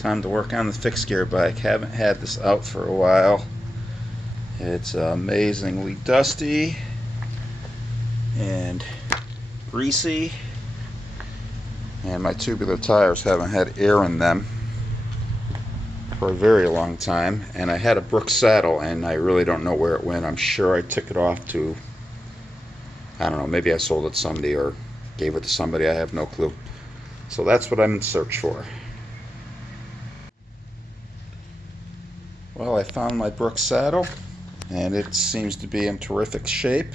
Time to work on the fixed gear bike. Haven't had this out for a while. It's amazingly dusty and greasy, and my tubular tires haven't had air in them for a very long time. And I had a Brooks saddle and I really don't know where it went. I'm sure I took it off to, I don't know, maybe I sold it to somebody or gave it to somebody. I have no clue. So that's what I'm in search for. Well, I found my Brooks saddle and it seems to be in terrific shape.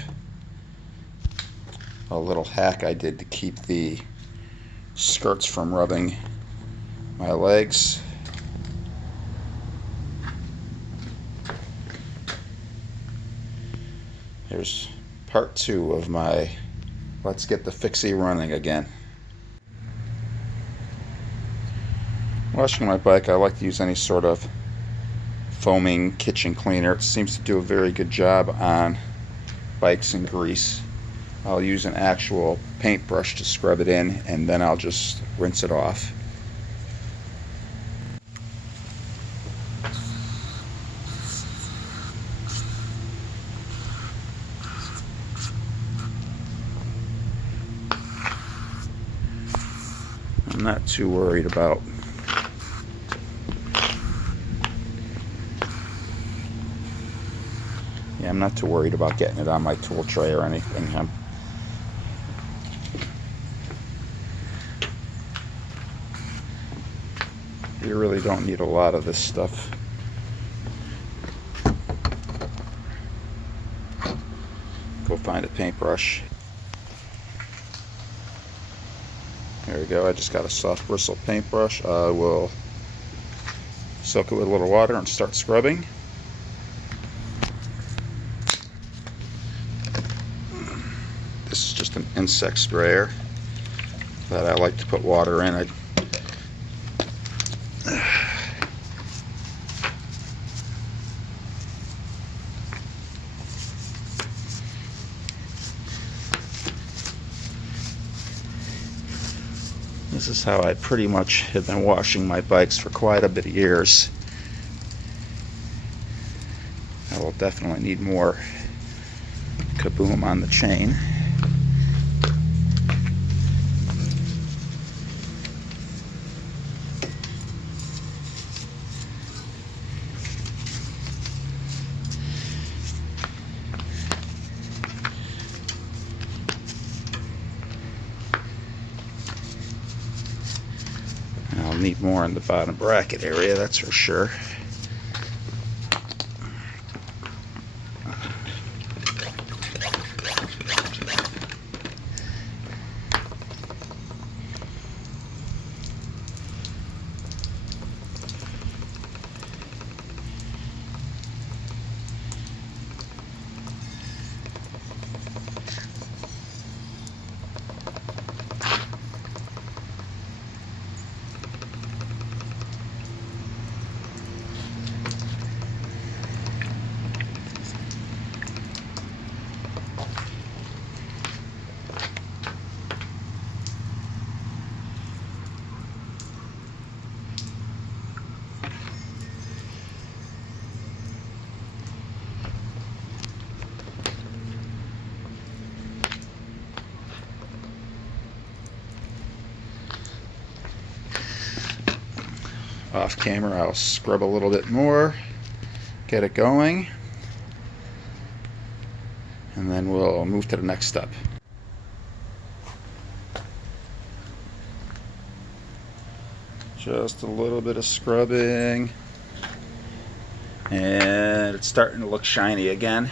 A little hack I did to keep the skirts from rubbing my legs. Here's part 2 of my let's get the fixie running again. Washing my bike, I like to use any sort of foaming kitchen cleaner. It seems to do a very good job on bikes and grease. I'll use an actual paintbrush to scrub it in, and then I'll just rinse it off. I'm not too worried about I'm not too worried about getting it on my tool tray or anything. You really don't need a lot of this stuff. Go find a paintbrush. There we go. I just got a soft bristle paintbrush. I will soak it with a little water and start scrubbing. This is just an insect sprayer that I like to put water in. This is how I pretty much have been washing my bikes for quite a bit of years. I will definitely need more kaboom on the chain. I'll need more in the bottom bracket area, that's for sure. Off camera, I'll scrub a little bit more, get it going, and then we'll move to the next step. Just a little bit of scrubbing, and it's starting to look shiny again.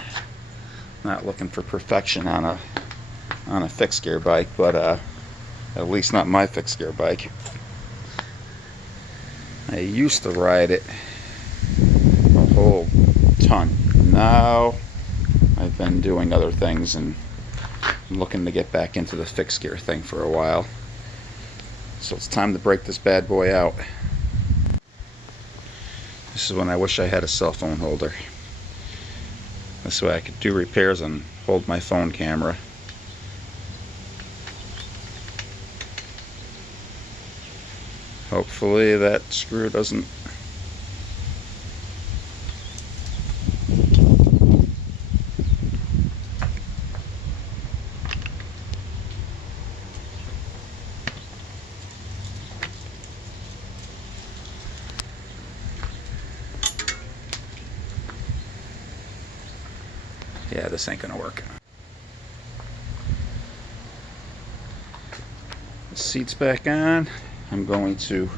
Not looking for perfection on a fixed gear bike, but at least not my fixed gear bike. I used to ride it a whole ton. Now I've been doing other things and I'm looking to get back into the fixed gear thing for a while. So it's time to break this bad boy out. This is when I wish I had a cell phone holder. This way I could do repairs and hold my phone camera. Hopefully that screw doesn't. Yeah, this ain't gonna work. The seat's back on. I'm going to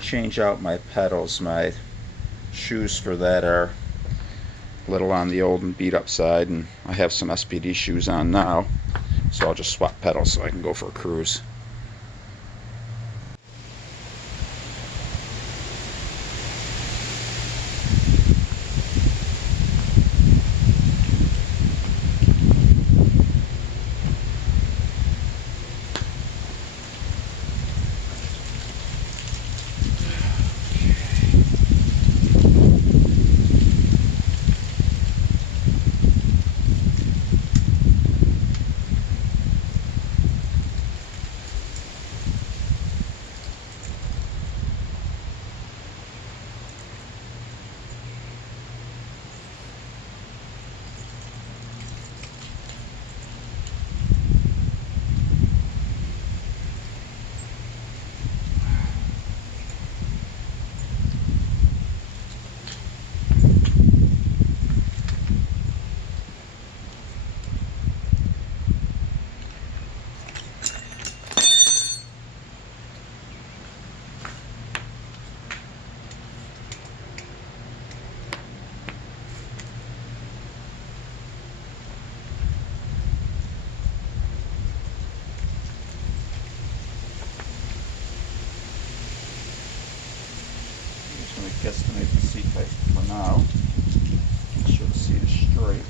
change out my pedals. My shoes for that are a little on the old and beat up side, and I have some SPD shoes on now, so I'll just swap pedals so I can go for a cruise. Guesstimate the seat height for now. Make sure the seat is straight.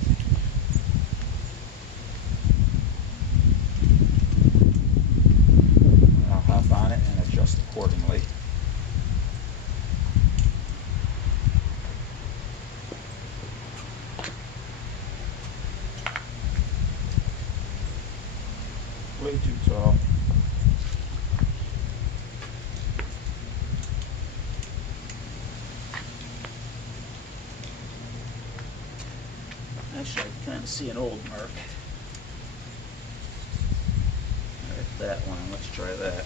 And I'll hop on it and adjust accordingly. Way too tall. Actually, I can kind of see an old mark. There's that one. Let's try that.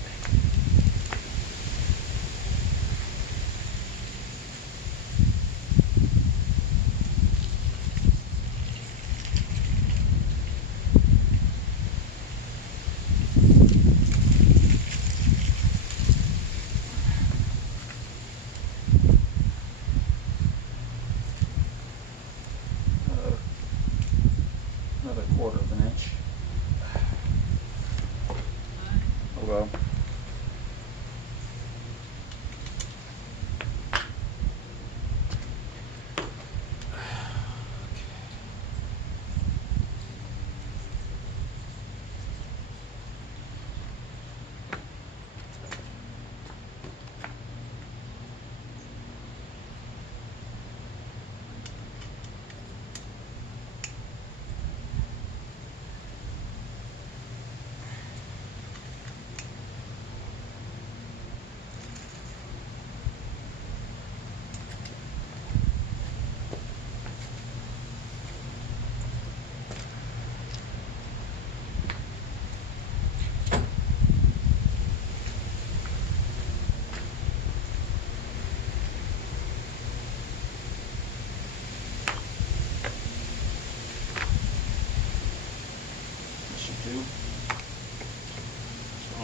Another 1/4 of an inch. Oh well.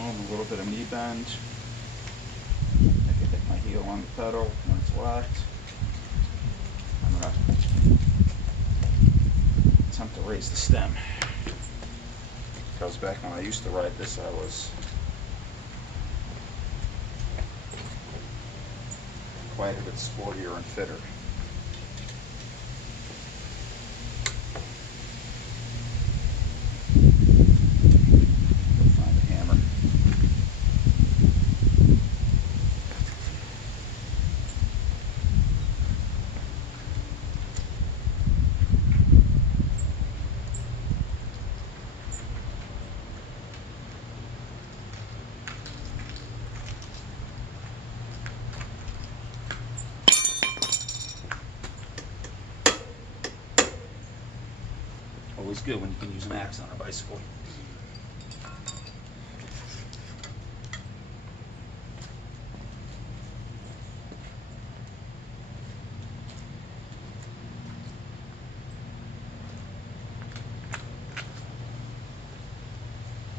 A little bit of knee bend. I can hit my heel on the pedal when it's locked. I'm going to attempt to raise the stem. Because back when I used to ride this, I was quite a bit sportier and fitter. always good when you can use max on a bicycle.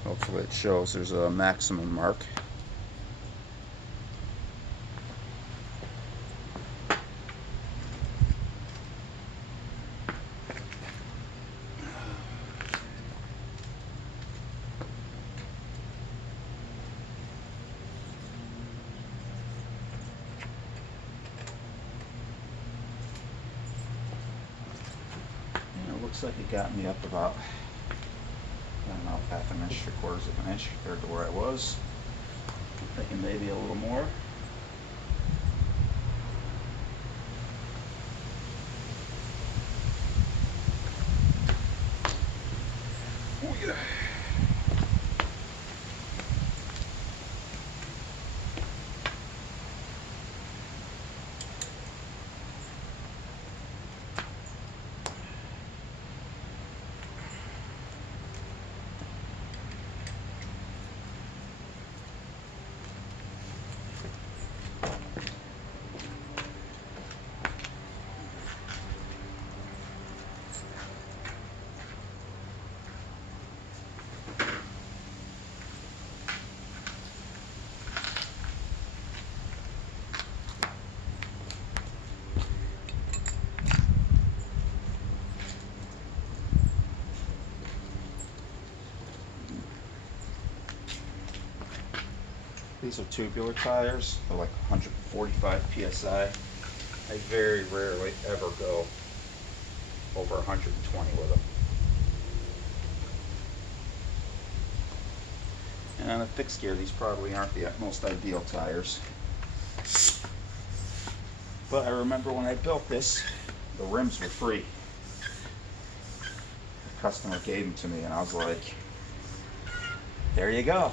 Hopefully it shows there's a maximum mark. Looks like it got me up about, I don't know, half an inch, 3/4 of an inch compared to where I was. I'm thinking maybe a little more. Oh yeah. These are tubular tires. They're like 145 psi. I very rarely ever go over 120 with them. And on a fixed gear, these probably aren't the most ideal tires. But I remember when I built this, the rims were free. The customer gave them to me, and I was like, there you go.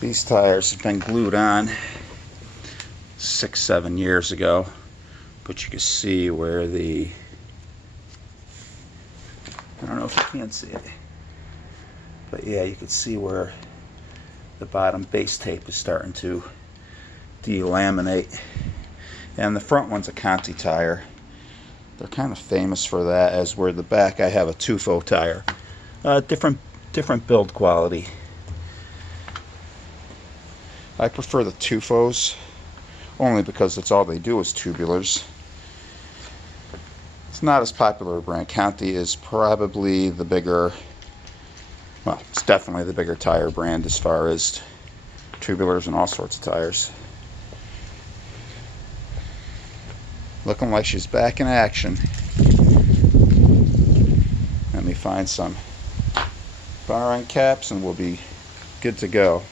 These tires have been glued on 6-7 years ago, but you can see where the, I don't know if you can see it, but yeah, you can see where the bottom base tape is starting to delaminate. And the front one's a Conti tire. They're kind of famous for that, as where the back I have a Tufo tire. Different build quality. I prefer the Tufos only because that's all they do is tubulars. It's not as popular a brand. Conti is probably the bigger, well, it's definitely the bigger tire brand as far as tubulars and all sorts of tires. Looking like she's back in action. Let me find some bar end caps and we'll be good to go.